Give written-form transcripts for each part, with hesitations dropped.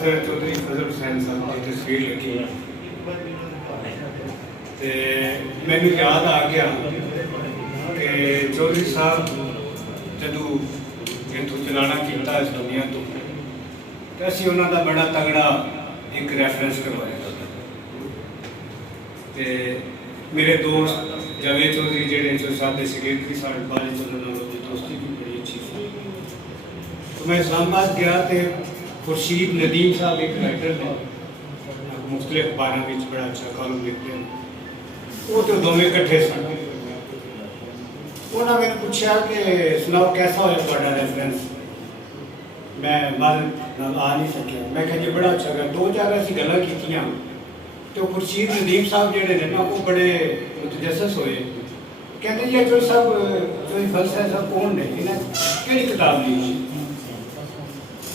दफ्तर चौधरी फजल हुसैन साहब की तस्वीर लगी तो मैनू याद आ गया कि चौधरी साहब जदों इतों चलाना किया इस दुनिया तो असी उन्होंने बड़ा तगड़ा एक रैफरेंस करवाया तो मेरे दोस्त जावेद चौधरी जेडे जो सादे सेक्रेटरी साहब बारे दोस्ती भी बड़ी अच्छी थी। तो मैं इस्लामाबाद गया तो खुर्शीद नदीम साहब एक राइटर ने मुख्तलिफ अखबारों में बड़ा अच्छा कॉलम लिखते हैं, वो तो दोवें इकट्ठे सन। उन्होंने मैंने पूछा कि सुनाओ कैसा होया तुहाडा रेफरेंस। मैं मल आ नहीं सकिया। मैं कहा जी बड़ा अच्छा गया। 2-4 ऐसी गल्लां कीतियां तो खुर्शीद नदीम साहब जेडे ने ना वो बड़े मुतजस्सिस होए। कहते जी जो सब जो फलसफा सब कौन ने इन्हें केड़ी किताब लिखी।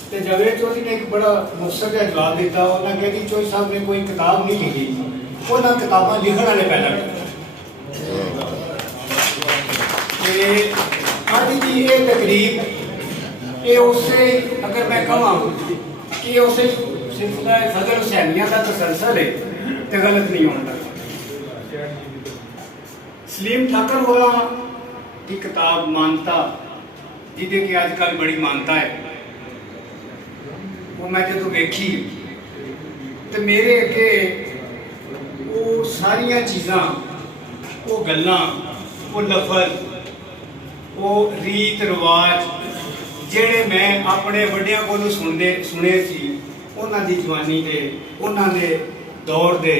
तो जावेद चौधरी ने एक बड़ा मुख्तसर जिहा जवाब दिता। उन्होंने कहा जी चौधरी साहब ने कोई किताब नहीं लिखी, उन्होंने किताबां लिखण वाले पैदा कीते। जी ये तकरीब ये उससे अगर मैं कहां कि उसे सिलसिला फजल हुसैनिया का तसलसल है तो गलत नहीं होना। सलीम ठाकर होरा की किताब मानता जिदे की अजकल बड़ी मानता है, वो मैं जो वेखी तो मेरे अगे वो सारिया चीज़ां वो गल्लां वो लफज वो रीत रिवाज जेड़े मैं अपने वड्डियां कोलों सुने सी उन्हां दी जवानी दे उन्हां दे दौर दे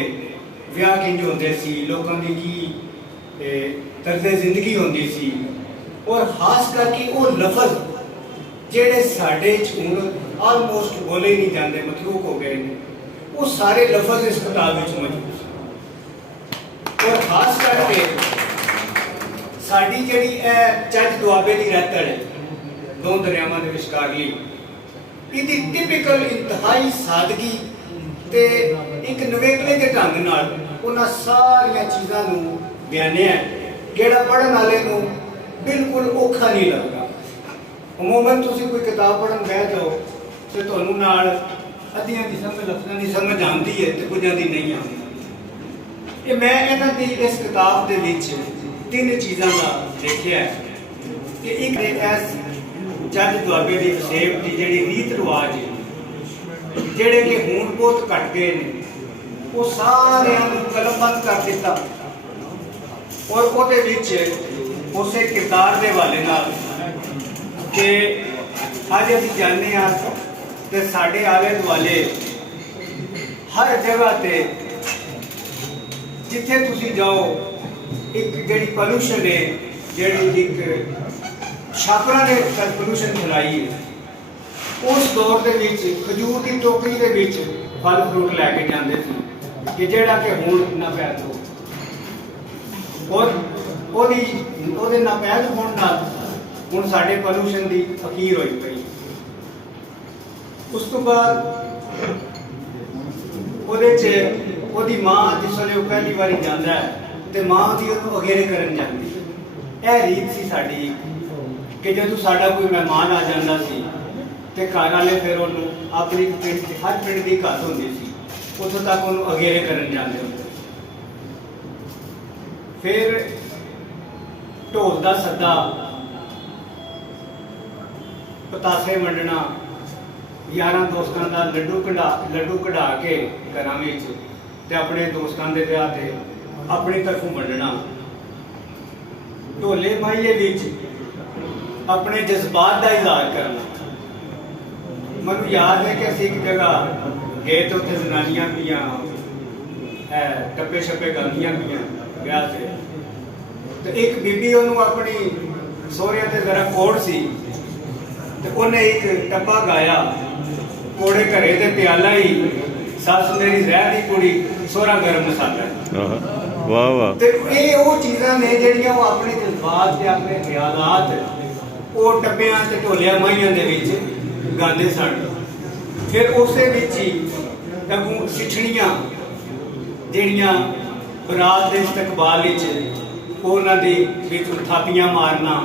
विआह किंज होंदे सी, लोकां दी की तर्ज़े जिंदगी होंदी सी और खास करके वो लफज जेड़े साडे हुण आलमोस्ट बोले ही नहीं जाते, मतलूक हो गए हैं, वो सारे लफज इस किताब में मौजूद हैं। और खास करके साडी जिहड़ी चज दुआबे की रैतड़ है दो दरियावां दे विचकारली इहदी टिपिकल इंतहाई सादगी ते एक नवेकले के ढंग नाल उन्हां सारियां चीज़ां नूं बयानिया है जिहड़ा पढ़न वाले नूं बिल्कुल औखा नहीं लगदा। अमूमन तुसीं कोई किताब पढ़न बह जाओ तो तुहानूं नाल अद्धियां दी समझ लफ्ज़ां दी समझ आती है तो कुछ दी नहीं आती। ये मैं इन्हां दी इस किताब दे विच 3 चीज़ां का देखिया है कि एक ऐस जज दुआबे की वसेब की जिहड़ी रीत रिवाज है जिहड़े कि हुण बहुत घट गए ने वो सारिआं नूं कलमबंद कर दिता और उहदे विच उस किरदार के हवाले नाल कि अज असीं जाने तो साडे आले दुआले हर जगह ते जिथे तुसीं जाओ एक जिहड़ी पॉल्यूशन है जिहड़ी एक छापरा ने पॉल्यूशन फैलाई है उस दौर के विच खजूर की टोकरी के विच फल फ्रूट लैके जाते थे कि जिहड़ा कि हुण नापैद हो और ओहदे नापैद होने नाल हुण साडे पॉल्यूशन की फकीर होई पई। उस तो बाद ओहदे च ओहदी मां जिसले वो पहली बारी जाता है तो मां की उहनूं अगेरे करन जाती। यह रीत सी साडी कि जदों साडा कोई मेहमान आ जाता सी तो घर वाले फिर उन्होंने अपनी पिंड हर पिंड की घत होंदी सी उतों तक उन्होंने अगेरे करन जाते होंदे। फिर ढोल का सद्दा पतासे वंडना यारां दोस्तां दा लड्डू कढ़ा के घरां विच ते अपने दोस्तां दे विआह ते अपनी तरफों वंडना। ढोले माईए विच अपने जज्बात का इजहार करना। मैं याद है कि असीं एक जगह गए तो उत्थे जनानियां भी टप्पे छप्पे गांदियां भी ब्याह से तो एक बीबी उन्होंने अपनी सोहरिया ते जरा कोड़ सी तो उन्हें एक टप्पा गाया कोड़े घरे ते प्याला ही सस मेरी जहर की कुड़ी सोहरा गर्म मसाला। वाह वाह। तो ये वो चीज़ां ने जिहड़ियां वो अपने जज्बात ते अपने ख्यालात वो टब्बियां ते ढोलियां माइयां दे विच गांदे सन। फिर उस ही अगों सिठड़ियां जिहड़ियां बरात के इस्तकबाल उन्हां दी विच थापियां मारना।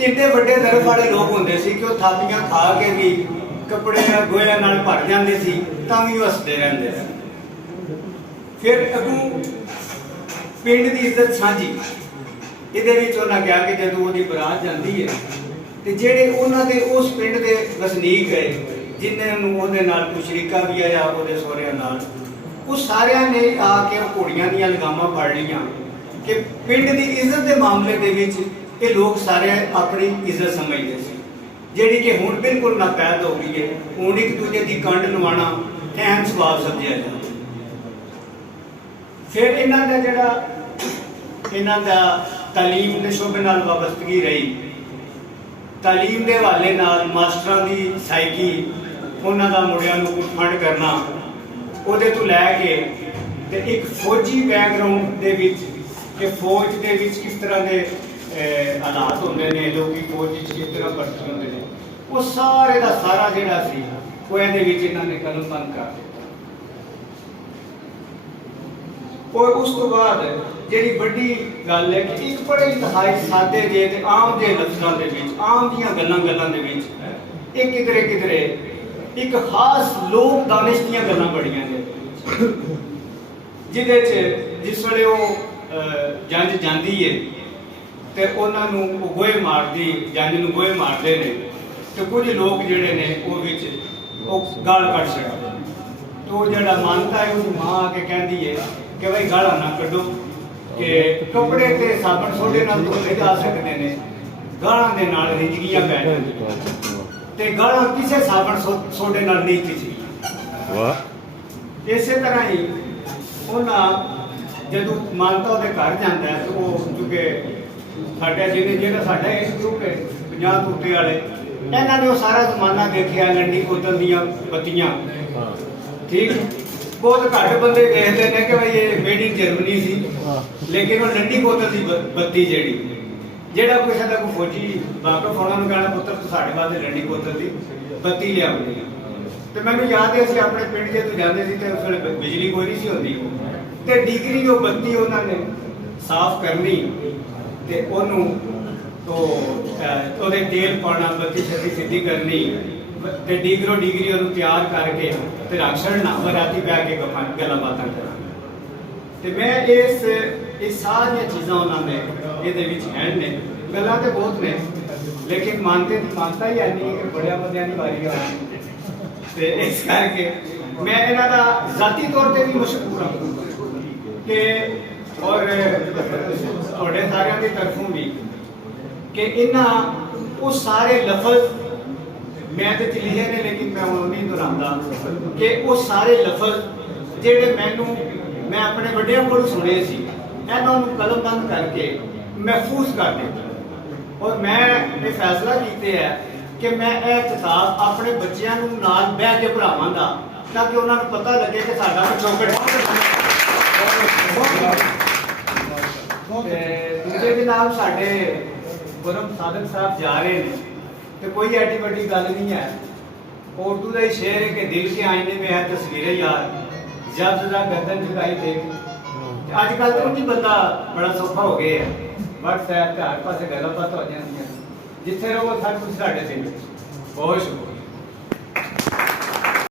इन्ने बड़े दरफ वाले लोग होंदे सी कि वो थापियां खा के भी ਕੱਪੜੇ ਗੋਹਿਆਂ ਨਾਲ ਭਰ ਜਾਂਦੇ ਸੀ ਤਾਂ ਵੀ ਉਹ ਹੱਸਦੇ ਰਹਿੰਦੇ ਸਨ। ਫਿਰ ਅੱਗੋਂ ਪਿੰਡ ਦੀ ਇੱਜ਼ਤ ਸਾਂਝੀ, ਇਹਦੇ ਵਿੱਚ ਉਹਨਾਂ ਕਿਹਾ ਕਿ ਜਦੋਂ ਉਹਦੀ ਬਰਾਤ ਜਾਂਦੀ ਹੈ ਤੇ ਜਿਹੜੇ ਉਹਨਾਂ ਦੇ ਉਸ ਪਿੰਡ ਦੇ ਵਸਨੀਕ ਗਏ ਜਿਨ੍ਹਾਂ ਨੂੰ ਉਹਦੇ ਨਾਲ ਕੋਈ ਸ਼ਰੀਕਾ ਵੀ ਆਇਆ ਉਹਦੇ ਸਹੁਰਿਆਂ ਨਾਲ, ਉਹ ਸਾਰਿਆਂ ਨੇ ਆ ਕੇ ਘੋੜੀਆਂ ਦੀਆਂ ਲਗਾਮਾਂ ਫੜ ਲਈਆਂ ਕਿ ਪਿੰਡ ਦੀ ਇੱਜ਼ਤ ਦੇ ਮਾਮਲੇ ਦੇ ਵਿੱਚ ਇਹ ਲੋਕ ਸਾਰੇ ਆਪਣੀ ਇੱਜ਼ਤ ਸਮਝਦੇ ਸੀ, ਜਿਹੜੀ ਕਿ ਹੁਣ ਬਿਲਕੁਲ ਨਾਪੈਦ ਹੋ ਗਈ ਹੈ। ਹੁਣ ਇੱਕ ਦੂਜੇ ਦੀ ਕੰਡ ਲਵਾਉਣਾ ਅਹਿਮ ਸਵਾਬ ਸਮਝਿਆ ਜਾਂਦਾ। ਫਿਰ ਇਹਨਾਂ ਦਾ ਤਾਲੀਮ ਦੇ ਸ਼ੋਬੇ ਨਾਲ ਵਾਬਸਤਗੀ ਰਹੀ। ਤਾਲੀਮ ਦੇ ਹਵਾਲੇ ਨਾਲ ਮਾਸਟਰਾਂ ਦੀ ਸਾਈਕੀ, ਉਹਨਾਂ ਦਾ ਮੁੰਡਿਆਂ ਨੂੰ ਫੰਡ ਕਰਨਾ, ਉਹਦੇ ਤੋਂ ਲੈ ਕੇ ਤੇ ਇੱਕ ਫੌਜੀ ਬੈਕਗਰਾਉਂਡ ਦੇ ਵਿੱਚ ਕਿ ਫੌਜ ਦੇ ਵਿੱਚ ਕਿਸ ਤਰ੍ਹਾਂ ਦੇ ਹਾਲਾਤ ਹੁੰਦੇ ਨੇ, ਲੋਕੀ ਫੌਜ ਵਿੱਚ ਕਿਸ ਤਰ੍ਹਾਂ ਭਰਤੀ ਹੁੰਦੇ ਨੇ, ਉਹ ਸਾਰੇ ਦਾ ਸਾਰਾ ਜਿਹੜਾ ਸੀ ਉਹ ਇਹਦੇ ਵਿੱਚ ਇਹਨਾਂ ਨੇ ਕਲਮਬੰਦ ਕਰ ਦਿੱਤਾ। ਔਰ ਉਸ ਤੋਂ ਬਾਅਦ ਜਿਹੜੀ ਵੱਡੀ ਗੱਲ ਹੈ ਕਿ ਇੱਕ ਬੜੇ ਇੰਤਹਾਈ ਸਾਦੇ ਜਿਹੇ ਤੇ ਆਮ ਜਿਹੇ ਲਫ਼ਜ਼ਾਂ ਦੇ ਵਿੱਚ, ਆਮ ਦੀਆਂ ਗੱਲਾਂ ਦੇ ਵਿੱਚ ਇਹ ਕਿਧਰੇ ਇੱਕ ਖਾਸ ਲੋਕ ਦਾਨਿਸ਼ ਦੀਆਂ ਗੱਲਾਂ ਬੜੀਆਂ ਨੇ, ਜਿਹਦੇ 'ਚ ਜਿਸ ਵੇਲੇ ਉਹ ਜੰਜ ਜਾਂਦੀ ਹੈ ਤੇ ਉਹਨਾਂ ਨੂੰ ਉਹ ਗੋਹੇ ਮਾਰਦੀ, ਜੰਜ ਨੂੰ ਗੋਹੇ ਮਾਰਦੇ ਨੇ ਤੇ ਕੁਝ ਲੋਕ ਜਿਹੜੇ ਨੇ ਉਹ ਵਿੱਚ ਉਹ ਗਾਲ ਕੱਢ ਛੱਡਦੇ। ਤੇ ਉਹ ਜਿਹੜਾ ਮੰਨਦਾ ਹੈ ਉਹਦੀ ਮਾਂ ਆ ਕੇ ਕਹਿੰਦੀ ਹੈ ਕਿ ਬਈ ਗਾਲਾਂ ਨਾ ਕੱਢੋ, ਕਿ ਕੱਪੜੇ ਤੇ ਸਾਬਣ ਸੋਡੇ ਨਾਲ ਧੋਤੇ ਜਾ ਸਕਦੇ ਨੇ, ਗਾਲਾਂ ਦੇ ਨਾਲ ਰਿੰਜਗੀਆਂ ਪੈ ਜਾਂਦੀਆਂ ਤੇ ਗਾਲਾਂ ਕਿਸੇ ਸਾਬਣ ਸੋਡੇ ਨਾਲ ਨਹੀਂ ਖਿੱਚਦੀਆਂ। ਵਾਹ। ਇਸੇ ਤਰ੍ਹਾਂ ਹੀ ਉਹਨਾਂ ਜਦੋਂ ਮਾਨਤਾ ਉਹਦੇ ਘਰ ਜਾਂਦਾ ਹੈ ਤੇ ਉਹ ਕਿਉਂਕਿ ਸਾਡਾ ਜਿਹੜਾ ਸਾਡਾ ਇਸ ਗਰੁੱਪ ਹੈ 50 ਤੋਂ ਉੱਤੇ ਵਾਲੇ, ਇਹਨਾਂ ਨੇ ਉਹ ਸਾਰਾ ਜ਼ਮਾਨਾ ਦੇਖਿਆ, ਲੰਡੀ ਕੋਤਲ ਦੀਆਂ ਬੱਤੀਆਂ, ਠੀਕ, ਬਹੁਤ ਘੱਟ ਬੰਦੇ ਦੇਖਦੇ ਨੇ ਕਿ ਭਾਈ ਇਹ ਮੇਡ ਇਨ ਜਰਮਨੀ ਸੀ, ਲੇਕਿਨ ਉਹ ਲੰਡੀ ਕੋਤਲ ਦੀ ਬੱਤੀ ਜਿਹੜਾ ਕਿਸੇ ਦਾ ਕੋਈ ਫੌਜੀ ਵਾਕਫ ਹੋਣਾ ਨੂੰ ਕਹਿਣਾ ਪੁੱਤਰ ਤੂੰ ਸਾਡੇ ਵਾਸਤੇ ਲੰਡੀ ਕੋਤਲ ਦੀ ਬੱਤੀ ਲਿਆਉਂਦੀ ਆ। ਤੇ ਮੈਨੂੰ ਯਾਦ ਹੈ ਅਸੀਂ ਆਪਣੇ ਪਿੰਡ ਜਦੋਂ ਜਾਂਦੇ ਸੀ ਤੇ ਉਸ ਵੇਲੇ ਬਿਜਲੀ ਕੋਈ ਨਹੀਂ ਸੀ ਹੁੰਦੀ ਤੇ ਡਿਗਰੀ ਉਹ ਬੱਤੀ ਉਹਨਾਂ ਨੇ ਸਾਫ਼ ਕਰਨੀ ਤੇ ਉਹਨੂੰ ਉਹਦੇ ਤੇਲ ਪਾਉਣਾ, ਬੱਤੀ ਛੱਤੀ ਸਿੱਧੀ ਕਰਨੀ ਤੇ ਡਿਗਰੀ ਉਹਨੂੰ ਤਿਆਰ ਕਰਕੇ ਤੇ ਰੱਖ ਛੱਡਣਾ, ਰਾਤੀ ਬਹਿ ਕੇ ਗੱਲਾਂ ਬਾਤਾਂ ਕਰਾਂ। ਤੇ ਮੈਂ ਇਹ ਸਾਰੀਆਂ ਚੀਜ਼ਾਂ ਉਹਨਾਂ ਨੇ ਇਹਦੇ ਵਿੱਚ ਹੈ ਨੇ, ਗੱਲਾਂ ਤੇ ਬਹੁਤ ਨੇ ਲੇਕਿਨ ਮਾਨਤਾ ਹੀ ਹੈ ਨਹੀਂ ਕਿ ਬੜਿਆ ਬੰਦਿਆਂ ਦੀ ਵਾਰੀ ਆ। ਤੇ ਇਸ ਕਰਕੇ ਮੈਂ ਇਹਨਾਂ ਦਾ ਜ਼ਾਤੀ ਤੌਰ ਤੇ ਵੀ ਮਸ਼ਹੂਰ ਹਾਂ ਕਿ ਔਰ ਤੁਹਾਡੇ ਸਾਰਿਆਂ ਦੀ ਤਰਫੋਂ ਵੀ ਕਿ ਇਹਨਾਂ ਉਹ ਸਾਰੇ ਲਫ਼ਜ਼ ਮੈਂ ਤੇ ਲਿਖੇ ਨੇ ਲੇਕਿਨ ਮੈਂ ਹੁਣ ਨਹੀਂ ਦੁਹਰਾਉਂਦਾ ਕਿ ਉਹ ਸਾਰੇ ਲਫ਼ਜ਼ ਜਿਹੜੇ ਮੈਂ ਆਪਣੇ ਵੱਡਿਆਂ ਕੋਲੋਂ ਸੁਣੇ ਸੀ, ਇਹਨਾਂ ਨੂੰ ਕਲਮਬੰਦ ਕਰਕੇ ਮਹਿਫੂਜ਼ ਕਰ ਦਿੱਤਾ। ਔਰ ਮੈਂ ਇਹ ਫੈਸਲਾ ਕੀਤਾ ਹੈ ਕਿ ਮੈਂ ਇਹ ਕਿਤਾਬ ਆਪਣੇ ਬੱਚਿਆਂ ਨੂੰ ਨਾਲ ਬਹਿ ਕੇ ਪੜ੍ਹਾਵਾਂਗਾ ਤਾਂ ਕਿ ਉਹਨਾਂ ਨੂੰ ਪਤਾ ਲੱਗੇ ਕਿ ਸਾਡਾ ਪਿਛੋਕੜ ਦੂਜੇ ਦੇ ਨਾਲ ਸਾਡੇ ਗੁਰਮ ਸਾਧਕ ਸਾਹਿਬ ਜਾ ਰਹੇ ਨੇ ਤੇ ਕੋਈ ਐਡੀ ਵੱਡੀ ਗੱਲ ਨਹੀਂ ਹੈ। ਉਰਦੂ ਦਾ ਹੀ ਸ਼ੇਰ ਹੈ ਕਿ ਦਿਲ ਕੇ ਆईने में है तस्वीरें यार जब जरा गर्दन झुकाई देख। ਅੱਜ ਕੱਲ੍ਹ ਤਾਂ ਨਹੀਂ ਬੰਦਾ ਬੜਾ ਸੌਖਾ ਹੋ ਗਿਆ ਹੈ, WhatsApp ਤੇ ਹਰ ਪਾਸੇ ਗੱਲਾਂ ਬਾਤਾਂ ਹੋ ਜਾਂਦੀਆਂ, ਜਿੱਥੇ ਰਹੋ ਸਭ ਕੁਝ ਸਾਡੇ ਦਿਲ ਵਿੱਚ। ਬਹੁਤ ਸ਼ੁਕਰੀਆ।